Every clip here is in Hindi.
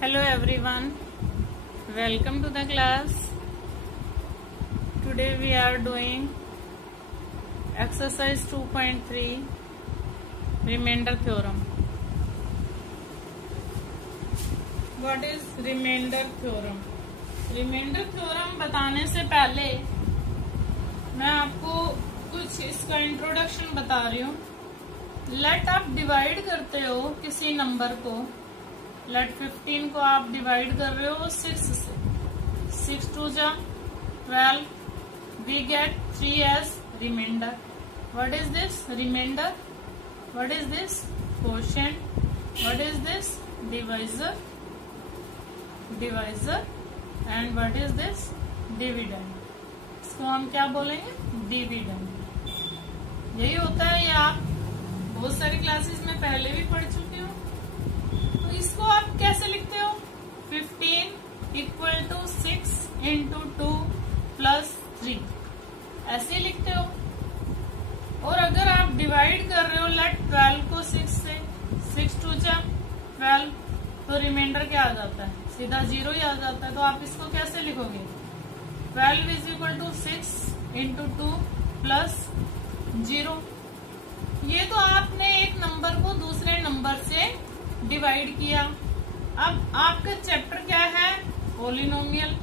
Hello everyone, welcome to the class. Today we are doing exercise 2.3 remainder theorem. What is remainder theorem? Remainder theorem बताने से पहले मैं आपको कुछ इसका इंट्रोडक्शन बता रही हूँ. लेट आप डिवाइड करते हो किसी नंबर को, लेट 15 को आप डिवाइड कर रहे हो 6 से, 6 2 जा 12, we get 3 as remainder. What is this? Remainder. What is this? Quotient. What is this? Divisor. And what is this? Dividend. इसको हम क्या बोलेंगे? डिविडेंड. यही होता है, ये आप बहुत सारी क्लासेस में पहले भी पढ़ चुके हो. तो इसको आप कैसे लिखते हो? 15 इक्वल टू 6 इंटू 2 प्लस 3, ऐसे ही लिखते हो. और अगर आप डिवाइड कर रहे हो लेट 12 को 6 से, 6 2 जा 12, तो रिमाइंडर क्या आ जाता है? सीधा 0 ही आ जाता है. तो आप इसको कैसे लिखोगे? 12 is equal to 6 into 2 plus 0. ये तो आपने एक नंबर को दूसरे नंबर से डिवाइड किया. अब आपका चैप्टर क्या है? पॉलिनोमियल.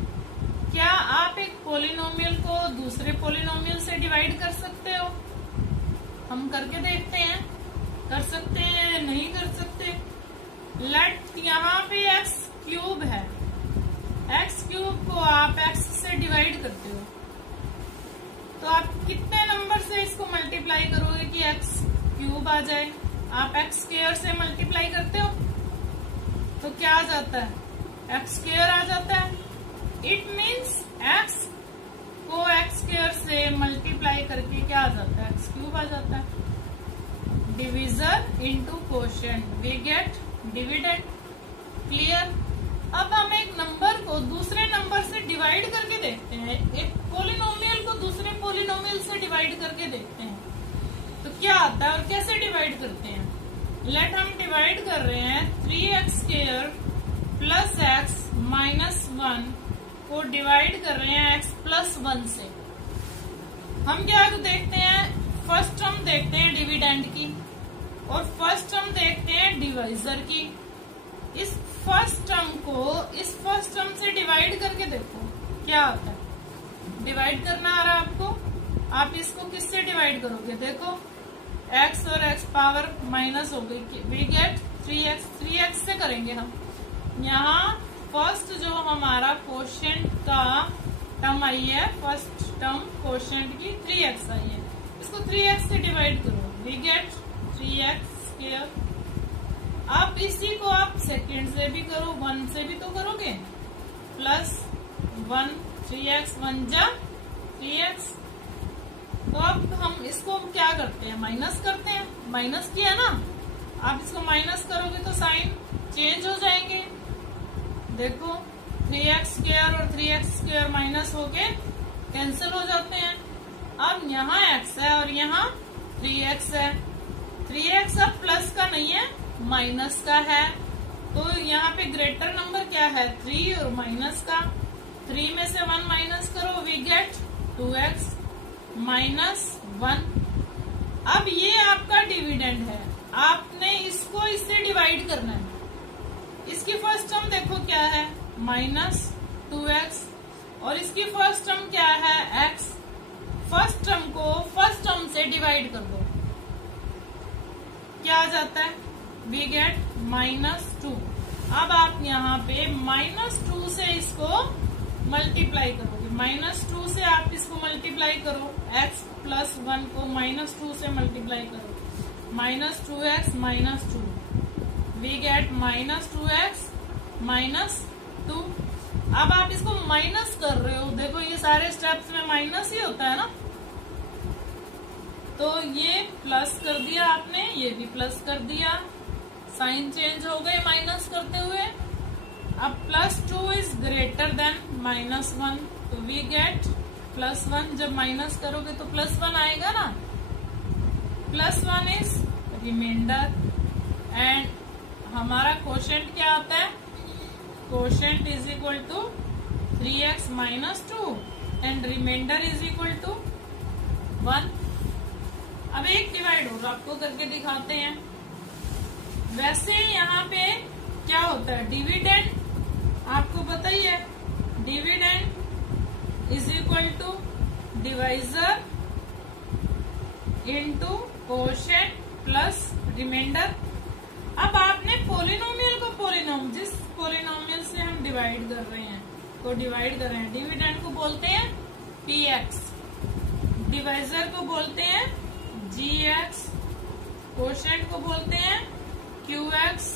क्या आप एक पॉलिनोमियल को दूसरे पॉलिनोमियल से डिवाइड कर सकते हो? हम करके देखते हैं. कर सकते हैं, नहीं कर सकते. लेट यहाँ पे x क्यूब है, x क्यूब को आप x से डिवाइड करते हो, तो आप कितने नंबर से इसको मल्टीप्लाई करोगे कि x क्यूब आ जाए? आप x स्क्वायर से मल्टीप्लाई करते हो तो क्या आ जाता है? x स्क्वायर आ जाता है. इट मीन्स x को x स्क्वायर से मल्टीप्लाई करके क्या आ जाता है? x क्यूब आ जाता है. Divisor into quotient, we get dividend. Clear? अब हम एक नंबर को दूसरे नंबर से डिवाइड करके देखते हैं, एक पॉलिनोमियल को दूसरे पॉलिनोमियल से डिवाइड करके देखते हैं तो क्या आता है और कैसे डिवाइड करते हैं. लेट हम डिवाइड कर रहे हैं 3x square plus x minus 1 को डिवाइड कर रहे हैं x प्लस 1 से. हम क्या देखते हैं? फर्स्ट टर्म देखते हैं डिविडेंड की और फर्स्ट टर्म देखते हैं डिवाइजर की. इस फर्स्ट टर्म को इस फर्स्ट टर्म से डिवाइड करके देखो क्या आता है. डिवाइड करना आ रहा है आपको. आप इसको किससे डिवाइड करोगे? देखो x और x पावर माइनस हो गई, वी गेट 3x. 3x से करेंगे हम. यहाँ फर्स्ट जो हमारा कोशेंट का टर्म आई है, फर्स्ट टर्म कोशेंट की 3x आई है, इसको 3x से डिवाइड करो, वी गेट 3x स्क्वायर. अब इसी को आप सेकेंड से भी करो, 1 से भी तो करोगे, प्लस 1 3x 1 जा 3x. तो अब हम इसको क्या करते हैं? माइनस करते हैं. माइनस किया ना, आप इसको माइनस करोगे तो साइन चेंज हो जाएंगे. देखो 3x स्क्वायर और 3x स्क्वायर माइनस होके कैंसिल हो जाते हैं. अब यहाँ x है और यहाँ 3x है. 3x अब प्लस का नहीं है, माइनस का है. तो यहाँ पे ग्रेटर नंबर क्या है? 3 और माइनस का. 3 में से 1 माइनस करो, वी गेट 2x माइनस 1. अब ये आपका डिविडेंड है. आपने इसको इससे डिवाइड करना है. इसकी फर्स्ट टर्म देखो क्या है? माइनस 2x और इसकी फर्स्ट टर्म क्या है? x. फर्स्ट टर्म को फर्स्ट टर्म से डिवाइड कर दो, क्या आ जाता है? We get minus 2. अब आप यहाँ पे माइनस 2 से इसको मल्टीप्लाई करोगे. माइनस 2 से आप इसको मल्टीप्लाई करो, x प्लस 1 को माइनस 2 से मल्टीप्लाई करो, minus 2x minus 2, we get minus 2x minus 2. अब आप इसको माइनस कर रहे हो. देखो ये सारे स्टेप्स में माइनस ही होता है ना. तो ये प्लस कर दिया आपने, ये भी प्लस कर दिया, साइन चेंज हो गए माइनस करते हुए. अब plus 2 is greater than minus 1, तो वी गेट प्लस 1. जब माइनस करोगे तो प्लस 1 आएगा ना. +1 इज रिमाइंडर एंड हमारा कोशेंट क्या आता है, quotient is equal to 3x - 2 and remainder is equal to 1। अब एक डिवाइड और आपको करके दिखाते हैं। वैसे यहाँ पे क्या होता है, डिविडेंड आपको पता ही है, dividend is equal to divisor into quotient plus remainder. अब आपने पोलिनोमियल को जिस पोलिनोमियल से हम डिवाइड कर रहे हैं को डिवाइड कर रहे हैं, डिविडेंड को बोलते हैं px, डिवाइजर को बोलते हैं gx, कोशेंट को बोलते हैं qx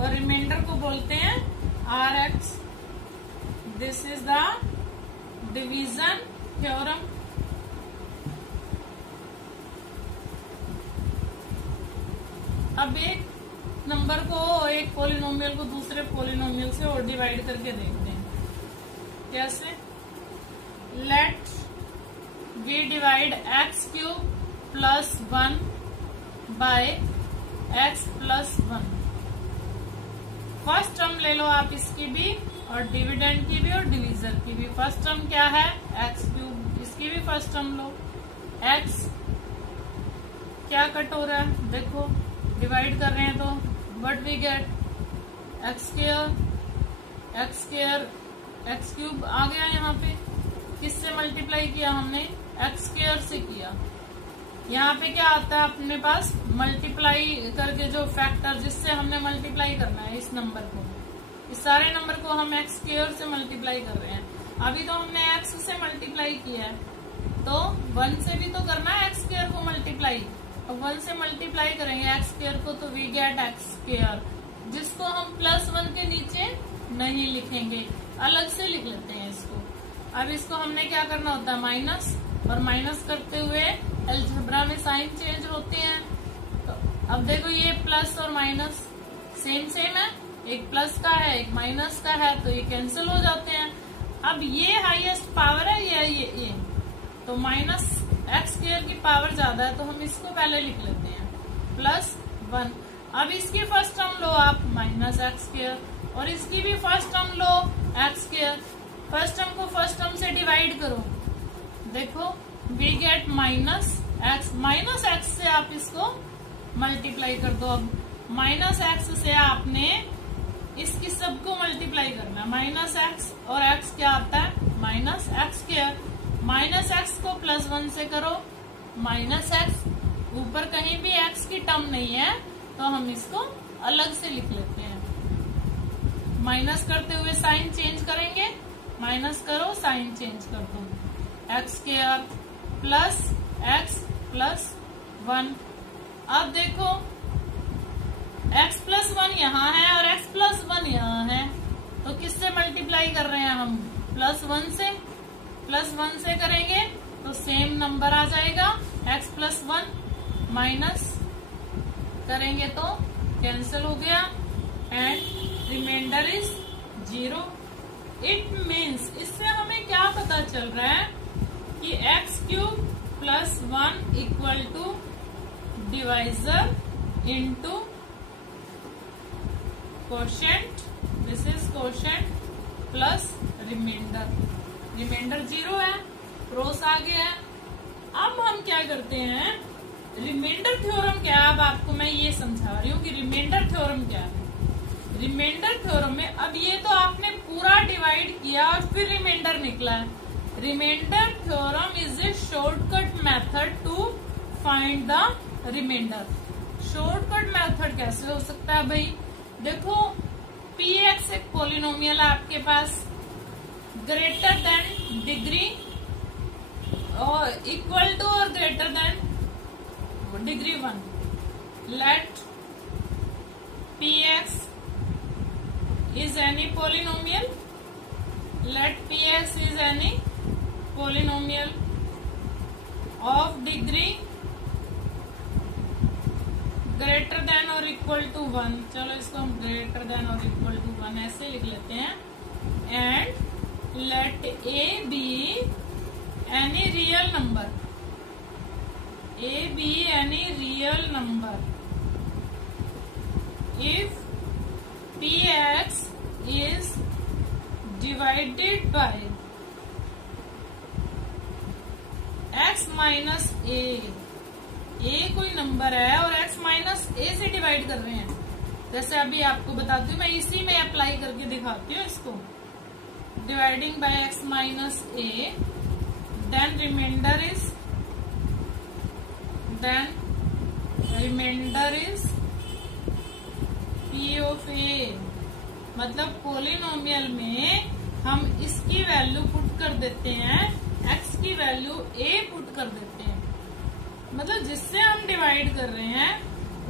और रिमाइंडर को बोलते हैं rx। This is the division theorem. अब एक नंबर को, एक पोलिनोमियल को दूसरे पोलिनोमियल से और डिवाइड करके देखते हैं कैसे। Let we divide x³ + 1 by x + 1। First term ले लो आप इसकी भी और डिविडेंड की भी और डिवीजर की भी। फर्स्ट टर्म क्या है, x³, इसकी भी फर्स्ट टर्म लो। x क्या कट हो रहा है, देखो डिवाइड कर रहे हैं तो what we get, x² x³ आ गया। यहाँ पे किससे मल्टीप्लाई किया हमने, x² से किया। यहाँ पे क्या आता है अपने पास, मल्टीप्लाई करके जो फैक्टर जिससे हमने मल्टीप्लाई करना है इस नंबर को, इस सारे नंबर को हम x² से मल्टीप्लाई कर रहे हैं। अभी तो हमने x से मल्टीप्लाई किया है तो 1 से भी तो करना है x² को मल्टीप्लाई। अब 1 से मल्टीप्लाई करेंगे x² को तो वी गेट x², जिसको हम +1 के नीचे नहीं लिखेंगे, अलग से लिख लेते हैं इसको। अब इसको हमने क्या करना होता है, माइनस, और माइनस करते हुए अलजेब्रा में साइन चेंज होते हैं। तो अब देखो ये प्लस और माइनस सेम है, एक प्लस का है एक माइनस का है तो ये कैंसिल हो जाते हैं। अब ये हाईएस्ट पावर है ये तो -x² की पावर ज्यादा है तो हम इसको पहले लिख लेते हैं +1। अब इसकी फर्स्ट टर्म लो आप -x² और इसकी भी फर्स्ट टर्म लो x²। फर्स्ट टर्म को फर्स्ट टर्म से डिवाइड करो, देखो वी गेट -x से आप इसको मल्टीप्लाई कर दो। अब -x से आपने इसकी सबको मल्टीप्लाई करना, -x और x क्या आता है -x²। -x को +1 से करो, -x ऊपर कहीं भी x की टर्म नहीं है तो हम इसको अलग से लिख लेते हैं। माइनस करते हुए साइन चेंज करेंगे, माइनस करो साइन चेंज कर दो, x² + x + 1। अब देखो x + 1 यहाँ है और x + 1 यहाँ है तो किससे मल्टीप्लाई कर रहे हैं हम, +1 से। +1 से करेंगे तो सेम नंबर आ जाएगा x + 1, माइनस करेंगे तो कैंसिल हो गया and remainder is 0। It means इससे हमें क्या पता चल रहा है कि x³ + 1 equal to divisor into quotient, this is quotient plus remainder. Remainder 0 है, क्रॉस आ गया है। अब हम क्या करते हैं, रिमाइंडर थ्योरम क्या है, अब आपको मैं ये समझा रही हूँ कि रिमाइंडर थ्योरम क्या है। रिमाइंडर थ्योरम में अब ये तो आपने पूरा डिवाइड किया और फिर रिमाइंडर निकला है। Remainder theorem is a shortcut method to find the remainder. Shortcut method कैसे हो सकता है भाई, देखो px एक पोलिनोमियल है आपके पास, ग्रेटर देन डिग्री और इक्वल टू और greater than degree 1। Let px is any polynomial, let px is any polynomial of degree greater than or equal to 1। चलो इसको हम greater than or equal to 1 ऐसे लिख लेते हैं। and let a be any real number, a be any real number if p x is divided by x minus a कोई नंबर है और एक्स माइनस ए से डिवाइड कर रहे हैं। जैसे अभी आपको बताती हूँ, मैं इसी में अप्लाई करके दिखाती हूँ इसको। Dividing by x minus a, then remainder is p of a. मतलब पोलिनोमियल में हम इसकी वैल्यू पुट कर देते हैं, एक्स की वैल्यू ए पुट कर देते हैं। मतलब जिससे हम डिवाइड कर रहे हैं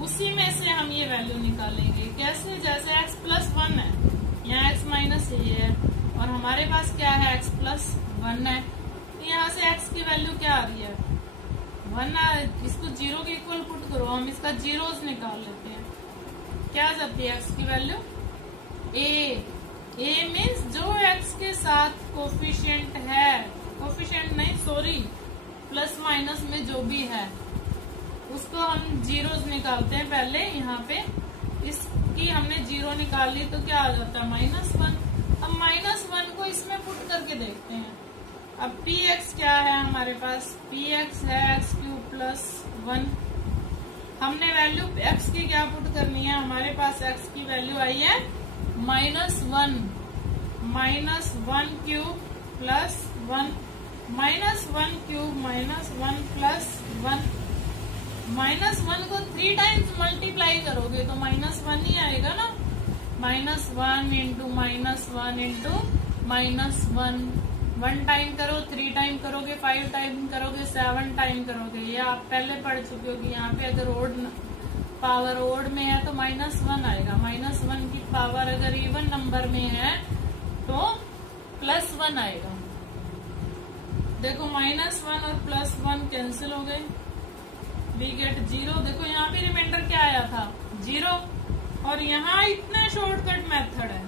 उसी में से हम ये वैल्यू निकालेंगे। कैसे? जैसे x प्लस 1 है, यहाँ x माइनस ए है और हमारे पास क्या है, x प्लस 1 है। तो यहाँ से x की वैल्यू क्या आ रही है, 1। इसको 0 के इक्वल पुट करो, हम इसका जीरोस निकाल लेते हैं। क्या आ जाती है x की वैल्यू, a मीन्स जो x के साथ कोफिशिएंट है, कोफिशिएंट नहीं सॉरी, प्लस माइनस में जो भी है उसको हम जीरोस निकालते हैं पहले। यहाँ पे इसकी हमने 0 निकाल ली तो क्या आ जाता है, -1। अब -1 को इसमें पुट करके देखते हैं। अब पी एक्स क्या है हमारे पास, पी एक्स है x³ प्लस 1। हमने वैल्यू x की क्या पुट करनी है, हमारे पास x की वैल्यू आई है -1, -1³ प्लस 1, -1³ -1 प्लस 1। -1 को 3 टाइम्स मल्टीप्लाई करोगे तो -1 ही आएगा ना। -1 इंटू -1 इंटू -1, 1 टाइम करो, 3 टाइम करोगे, 5 टाइम करोगे, 7 टाइम करोगे। ये आप पहले पढ़ चुके हो कि यहाँ पे अगर पावर ओड में है तो -1 आएगा। -1 की पावर अगर इवन नंबर में है तो +1 आएगा। देखो -1 और +1 कैंसिल हो गए, वी गेट 0। देखो यहाँ पे रिमाइंडर क्या आया था, 0। और यहाँ इतना शॉर्टकट मेथड है,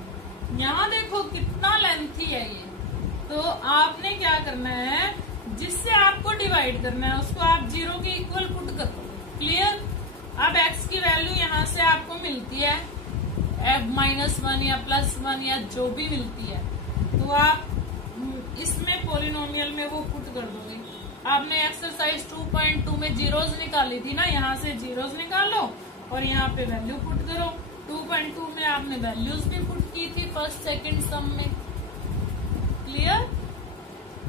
यहाँ देखो कितना लेंथी है ये। तो आपने क्या करना है, जिससे आपको डिवाइड करना है उसको आप 0 के इक्वल पुट कर दो। क्लियर? अब x की वैल्यू यहाँ से आपको मिलती है -1 या +1 या जो भी मिलती है, तो आप इसमें पोलिनोमियल में वो पुट कर दोगे। आपने एक्सरसाइज 2.2 में जीरोस निकाली थी ना, यहाँ से जीरोस निकालो और यहाँ पे वैल्यू पुट करो। 2.2 में आपने वैल्यूज भी पुट की थी फर्स्ट सेकंड सम में। क्लियर?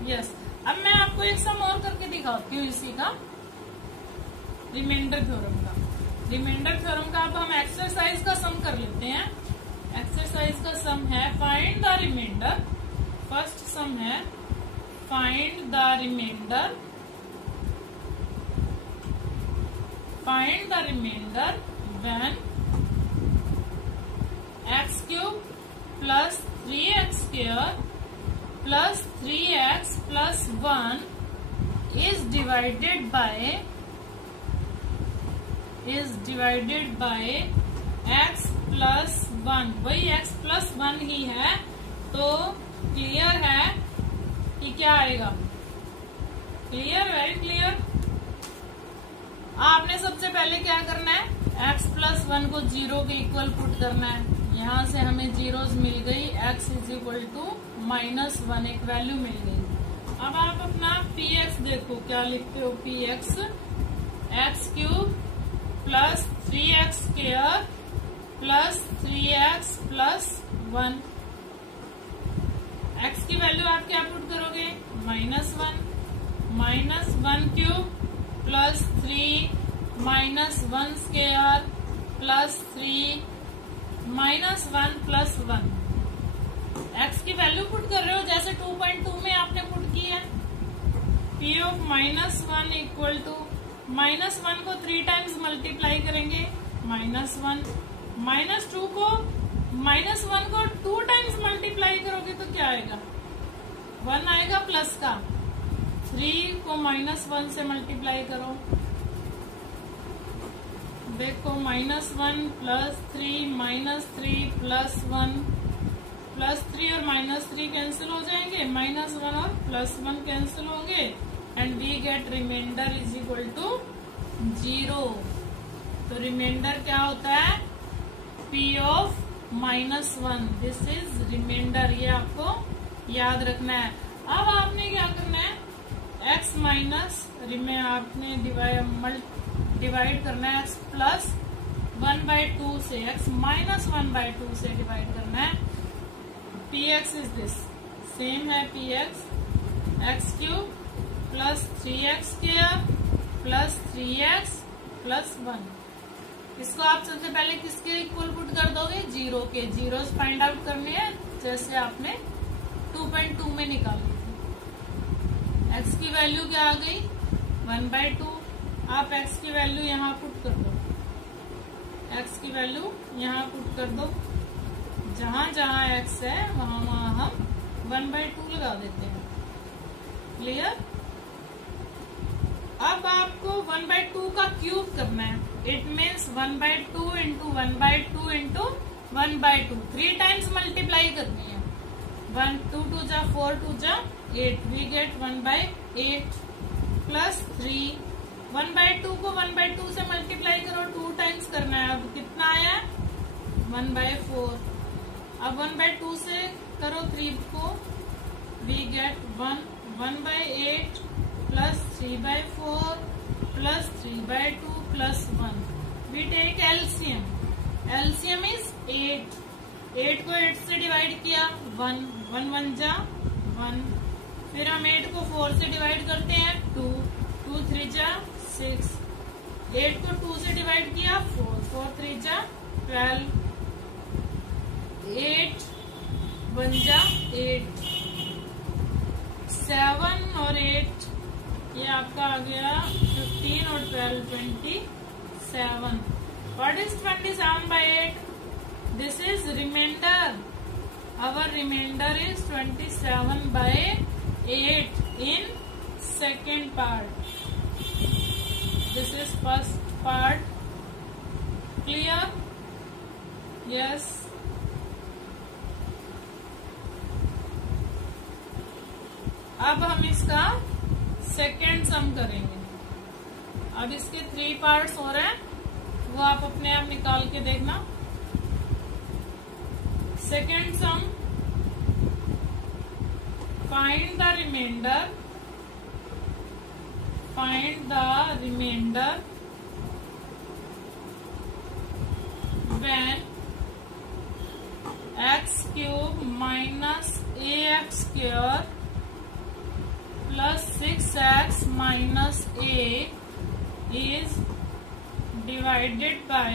यस। अब मैं आपको एक सम और करके दिखाती हूँ इसी का, रिमाइंडर थ्योरम का। रिमाइंडर थ्योरम का अब हम एक्सरसाइज का सम कर लेते हैं। एक्सरसाइज का सम है find the remainder. First sum है find the remainder, find the remainder when x³ plus 3x² plus 3x plus 1 is divided by x plus 1। वही x प्लस 1 ही है, तो क्लियर है कि क्या आएगा। क्लियर? Very clear. आपने सबसे पहले क्या करना है, x प्लस 1 को 0 के इक्वल पुट करना है। यहाँ से हमें जीरोस मिल गई, x इज इक्वल टू -1 एक वैल्यू मिल गई। अब आप अपना px देखो, क्या लिखते हो, px x³ plus 3x² plus 3x plus 1। x की वैल्यू आप क्या पुट करोगे, -1, -1³ प्लस 3 -1² प्लस 3 -1 प्लस 1। x की वैल्यू पुट कर रहे हो जैसे 2.2 में आपने पुट की है। p ऑफ -1 इक्वल टू -1 को 3 टाइम्स मल्टीप्लाई करेंगे, -1 -2 को -1 को 2 टाइम्स मल्टीप्लाई करोगे तो क्या आएगा, 1 आएगा प्लस का। 3 को -1 से मल्टीप्लाई करो, देखो -1 प्लस 3 -3 प्लस 1 प्लस 3 और -3 कैंसिल हो जाएंगे, -1 और +1 कैंसिल होंगे and we get remainder is equal to 0, तो रिमाइंडर क्या होता है? P of -1, this is remainder. ये आपको याद रखना है। अब आपने क्या करना है? x माइनस आपने डिवाइड करना है x प्लस 1/2 से, x माइनस 1/2 से डिवाइड करना है। px इज दिस, सेम है px, x³ plus 3x² plus 3x plus 1। इसको आप सबसे पहले किसके इक्वल पुट कर दोगे? 0 के। जीरोस फाइंड आउट करने हैं, जैसे आपने 2.2 में निकाली थी। x की वैल्यू क्या आ गई? 1/2। आप x की वैल्यू यहाँ पुट कर दो, x की वैल्यू यहाँ पुट कर दो। जहां जहां x है वहां वहां हम 1/2 लगा देते हैं। क्लियर? अब आपको 1/2 का क्यूब करना है। It means 1/2 into 1/2 into 1/2, 3 times multiply करनी है। 1 2 2 जा 4 2 जा 8, वी गेट 1/8 प्लस 3। 1/2 को 1/2 से मल्टीप्लाई करो, 2 टाइम्स करना है। अब कितना आया? 1/4। अब 1/2 से करो 3 को, we get 1/8 plus 3/4 plus 3/2 plus 1। We take LCM. LCM is 8। 8 को 8 से डिवाइड किया, 1 1 1 जा 1। फिर हम 8 को 4 से डिवाइड करते हैं, 2 2 3 जा 6। 8 को 2 से डिवाइड किया, 4 4 3 जा 12। 8 1 जा 8। 7 और 8 ये आपका आ गया 15 और 12 27। What is 27/8? This is remainder. Our remainder is 27/8 in second part. This is first part. Clear? Yes. अब हम इसका सेकेंड सम करेंगे। अब इसके 3 पार्ट्स हो रहे हैं, वो आप अपने आप निकाल के देखना। Second sum, find the remainder when x³ minus ax² plus 6x minus a is divided by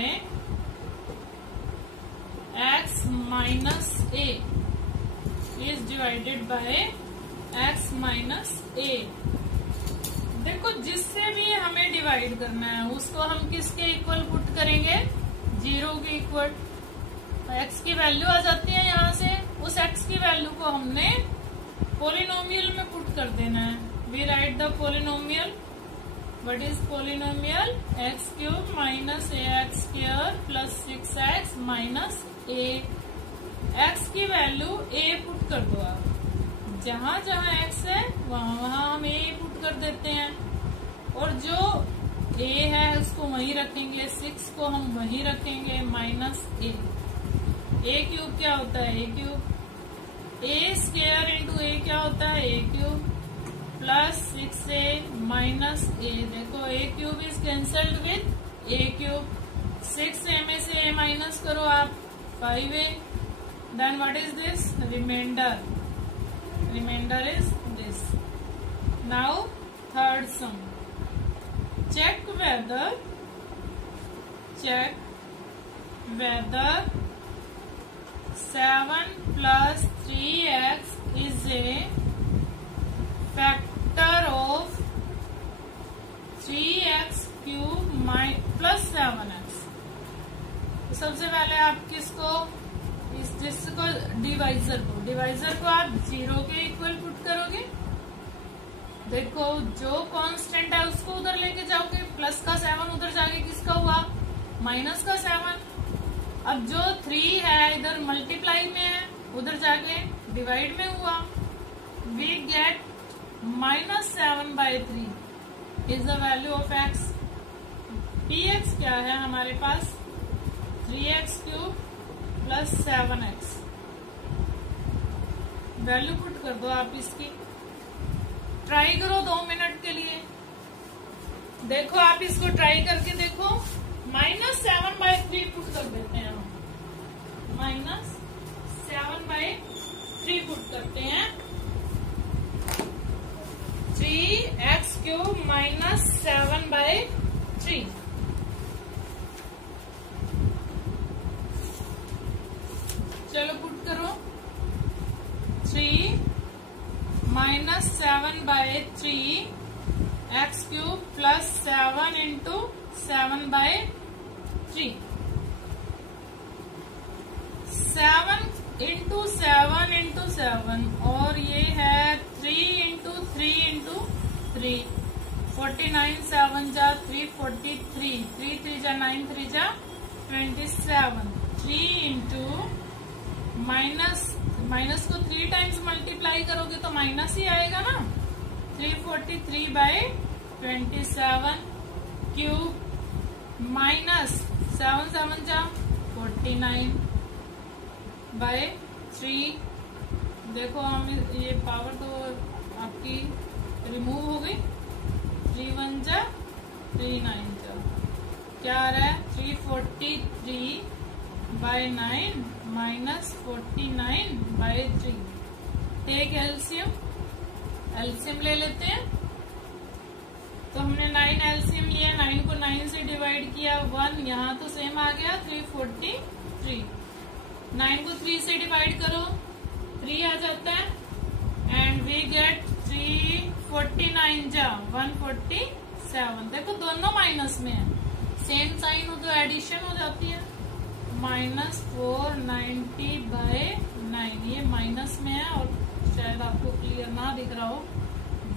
x minus a is divided by x minus a। देखो, जिससे भी हमें डिवाइड करना है उसको हम किसके इक्वल पुट करेंगे? 0 के इक्वल। x की वैल्यू आ जाती है यहाँ से, उस x की वैल्यू को हमने पोलिनोमियल में पुट कर देना है। We write the polynomial. What is polynomial? x³ minus ax² plus 6x minus a। x की वैल्यू a पुट कर दो आप। जहां जहां x है वहां वहां हम a पुट कर देते हैं, और जो a है उसको वहीं रखेंगे, 6 को हम वहीं रखेंगे, माइनस a। a³ क्या होता है? a² इंटू a क्या होता है? a³ plus 6a minus a। देखो, a³ is cancelled with a³। 6a में से a माइनस करो आप, 5a। Then what is this? Remainder. Remainder is this. Now third sum, check whether 7 plus 3x is a factor of 3x cube plus 7x। तो सबसे पहले आप किसको, जिसको डिवाइजर को आप 0 के इक्वल पुट करोगे। देखो, जो कांस्टेंट है उसको उधर लेके जाओगे, प्लस का 7 उधर जाके किसका हुआ? माइनस का 7। अब जो 3 है इधर मल्टीप्लाई में है, उधर जाके डिवाइड में हुआ। We get -7/3 is the value of x। P x क्या है हमारे पास 3x³ plus 7x। Value put कर दो आप इसकी, ट्राई करो 2 मिनट के लिए। देखो आप इसको ट्राई करके देखो। -7/3 पुट कर देते हैं हम, -7/3 पुट करते हैं। 3x³ - 7/3। चलो पुट करो। 3 - 7/3 x³ प्लस 7 × 7/3। 7 × 7 × 7 और ये है 3 × 3 × 3। 49 7 जा 343, 3 3 जा 9 3 जा 27। 3 × माइनस को 3 टाइम्स मल्टीप्लाई करोगे तो माइनस ही आएगा ना। 343/27 क्यूब माइनस 7 7 जा 49/3। देखो हम ये पावर तो आपकी रिमूव हो गई। 3 1 जा 3 9 जा क्या आ रहा है 343/9 - 49/3। टेक एलसीएम, एलसीएम ले लेते हैं। तो हमने 9 एलसीएम लिया, 9 को 9 से डिवाइड किया 1, यहाँ तो सेम आ गया 343। 9 को 3 से डिवाइड करो 3 आ जाता है एंड वी गेट 349 जा 147। देखो दोनों माइनस में है, सेम साइन हो तो एडिशन हो जाती है। -490/9 ये माइनस में है और शायद आपको क्लियर ना दिख रहा हो।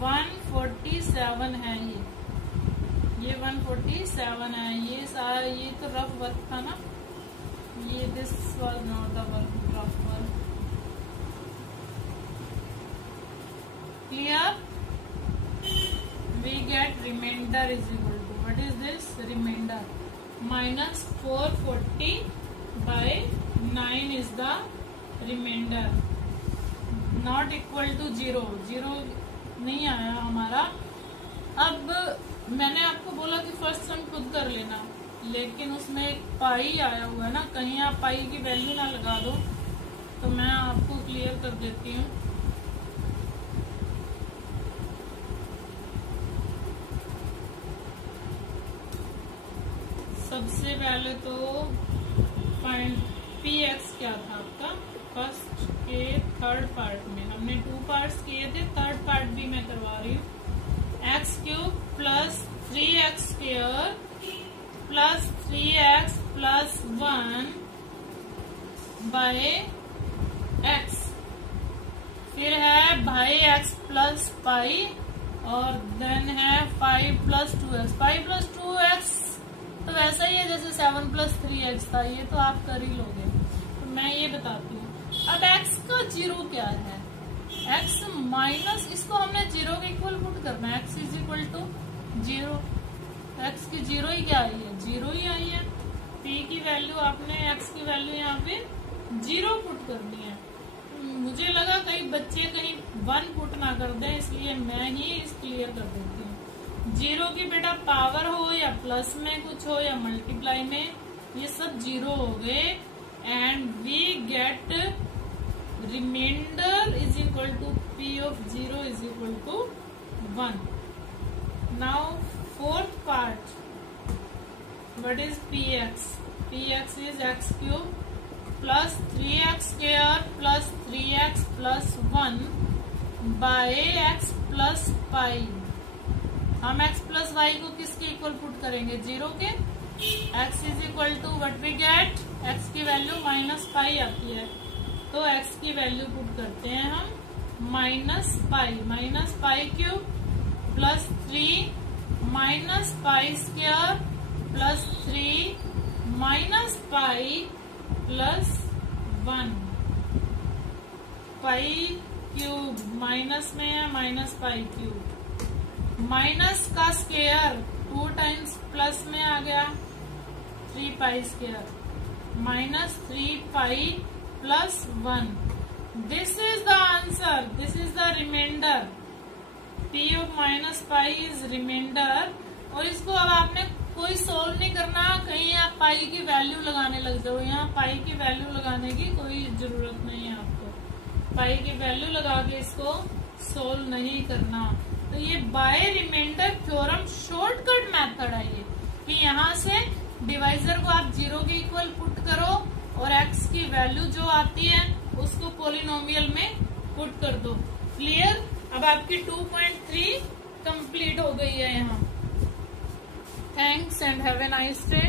147 है ये 147 है। ये सारा ये तो रफ वर्क था ना, ये this was not the work, rough work. Clear? We get remainder is equal to, what is this remainder? -440/9 is the remainder, not equal to 0। 0 नहीं आया हमारा। अब मैंने आपको बोला कि फर्स्ट सम खुद कर लेना, लेकिन उसमें एक पाई आया हुआ है ना, कहीं आप पाई की वैल्यू ना लगा दो। तो मैं आपको क्लियर कर देती हूँ। सबसे पहले तो फाइंड px क्या था आपका फर्स्ट के थर्ड पार्ट में। हमने 2 पार्ट्स किए थे, थर्ड पार्ट भी मैं करवा रही हूँ। x³ plus 3x² plus 3x plus 1/x, फिर है भाई x प्लस पाई और देन है 5 + 2x। 5 + 2x तो वैसा ही है जैसे 7 + 3x था, ये तो आप कर ही लोगे। तो मैं ये बताती हूँ। अब x का 0 क्या है? x माइनस, इसको हमने 0 के इक्वल पुट करना है। x = 0। x की 0 ही क्या आई है? 0 ही आई है। p की वैल्यू आपने x की वैल्यू यहाँ पे 0 पुट करनी है। मुझे लगा कई बच्चे कहीं 1 पुट ना कर दें, इसलिए मैं ही क्लियर कर देती हूँ। 0 की बेटा पावर हो या प्लस में कुछ हो या मल्टीप्लाई में, ये सब 0 हो गए and we get remainder is equal to p of 0 is equal to 1. Now fourth part, what is px? Px is x³ plus 3x² plus 3x plus 1 by x plus pi। हम x plus y को किसके इक्वल पुट करेंगे? 0 के। x is equal to what we get, x की वैल्यू -पाई आती है, तो x की वैल्यू पुट करते हैं हम -pi. -Pi plus 3 -pi plus 3 -pi plus 1। Pi minus में है, -पाई³। माइनस का स्क्वायर 2 टाइम्स प्लस में आ गया 3 pi square minus 3 pi plus 1. This is the answer, this is the remainder. p of minus pi is remainder. और इसको अब आपने कोई सोल्व नहीं करना, कहीं आप पाई की वैल्यू लगाने लग जाओ. यहाँ पाई की वैल्यू लगाने की कोई जरूरत नहीं है आपको. पाई की वैल्यू लगा के इसको सोल्व नहीं करना. तो ये by remainder theorem shortcut method है ये, कि यहाँ से डिवाइजर को आप 0 के इक्वल पुट करो और x की वैल्यू जो आती है उसको पॉलिनोमियल में पुट कर दो. क्लियर? अब आपकी 2.3 कंप्लीट हो गई है यहाँ. Thanks and have a nice day.